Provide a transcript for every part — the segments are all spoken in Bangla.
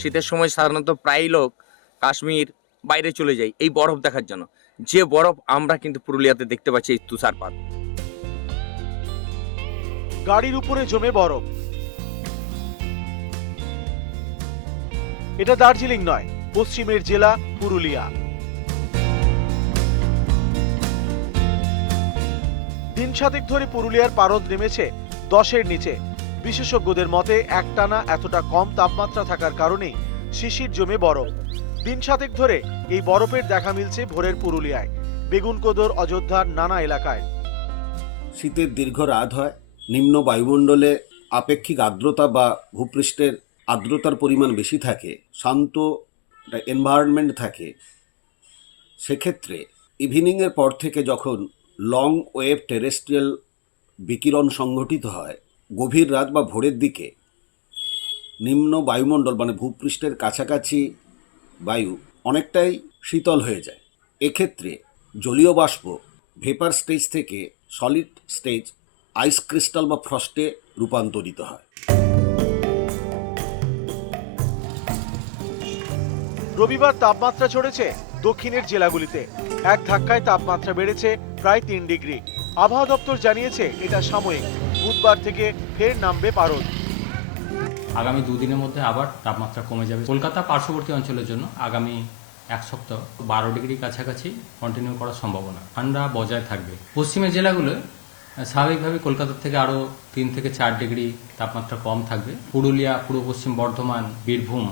শীতের সময় সাধারণত প্রায় লোক কাশ্মীর বাইরে চলে যায় এই বরফ দেখার জন্য। যে বরফ আমরা কিন্তু পুরুলিয়াতে দেখতে পাচ্ছি, এই তুষারপাত। গাড়ির উপরে জমে বরফ। এটা দার্জিলিং নয়, পশ্চিমের জেলা পুরুলিয়া। দিন 7 ধরে পুরুলিয়ার পারদ নেমেছে 10-এর নিচে। বিশেষজ্ঞদের মতে একটানা এতটা কম তাপমাত্রা থাকার কারণেই শিশির জমে বরফ। দিন 7 ধরে এই বরফের দেখা মিলছে ভোরের পুরুলিয়ায়, বেগুনকোদর, অযোধ্যার নানা এলাকায়। শীতের দীর্ঘ রাত হয়, নিম্ন বায়ুমণ্ডলে আপেক্ষিক আর্দ্রতা বা ভূপৃষ্ঠের আর্দ্রতার পরিমাণ বেশি থাকে, শান্ত এনভায়রনমেন্ট থাকে। সেক্ষেত্রে ইভিনিংয়ের পর থেকে যখন লং ওয়েভ টেরেস্ট্রিয়াল বিকিরণ সংঘটিত হয়, গভীর রাত বা ভোরের দিকে নিম্ন বায়ুমণ্ডল মানে ভূপৃষ্ঠের কাছাকাছি বায়ু অনেকটাই শীতল হয়ে যায়। এক্ষেত্রে জলীয় বাষ্প ভেপার স্টেজ থেকে সলিড স্টেজ আইস ক্রিস্টাল বা ফ্রস্টে রূপান্তরিত হয়। রবিবার তাপমাত্রা চড়েছে দক্ষিণের জেলাগুলিতে। এক ধাক্কায় তাপমাত্রা বেড়েছে প্রায় 3 ডিগ্রি। আবহাওয়া দপ্তর জানিয়েছে এটা সাময়িক, বুধবার থেকে ফের নামবে পারদ। আগামী 2 দিনের মধ্যে আবার তাপমাত্রা কমে যাবে। কলকাতা পার্শ্ববর্তী অঞ্চলের জন্য আগামী এক সপ্তাহ 12 ডিগ্রি কাছাকাছি কন্টিনিউ করার সম্ভাবনা, ঠান্ডা বজায় থাকবে। পশ্চিমের জেলাগুলো স্বাভাবিকভাবে কলকাতার থেকে আরও 3 থেকে 4 ডিগ্রি তাপমাত্রা কম থাকবে। পুরুলিয়া, পূর্ব পশ্চিম বর্ধমান, বীরভূম,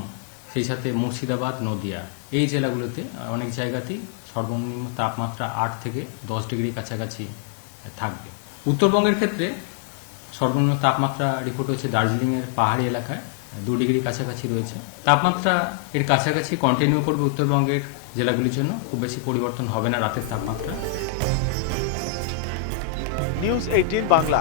সেই সাথে মুর্শিদাবাদ, নদিয়া, এই জেলাগুলোতে অনেক জায়গাতেই সর্বনিম্ন তাপমাত্রা 8 থেকে 10 ডিগ্রি কাছাকাছি থাকবে। উত্তরবঙ্গের ক্ষেত্রে সর্বনিম্ন তাপমাত্রা রিপোর্ট হয়েছে দার্জিলিংয়ের পাহাড়ি এলাকায় 2 ডিগ্রি কাছাকাছি রয়েছে। তাপমাত্রা এর কাছাকাছি কন্টিনিউ করবে উত্তরবঙ্গের জেলাগুলির জন্য, খুব বেশি পরিবর্তন হবে না রাতের তাপমাত্রা। নিউজ 18 বাংলা।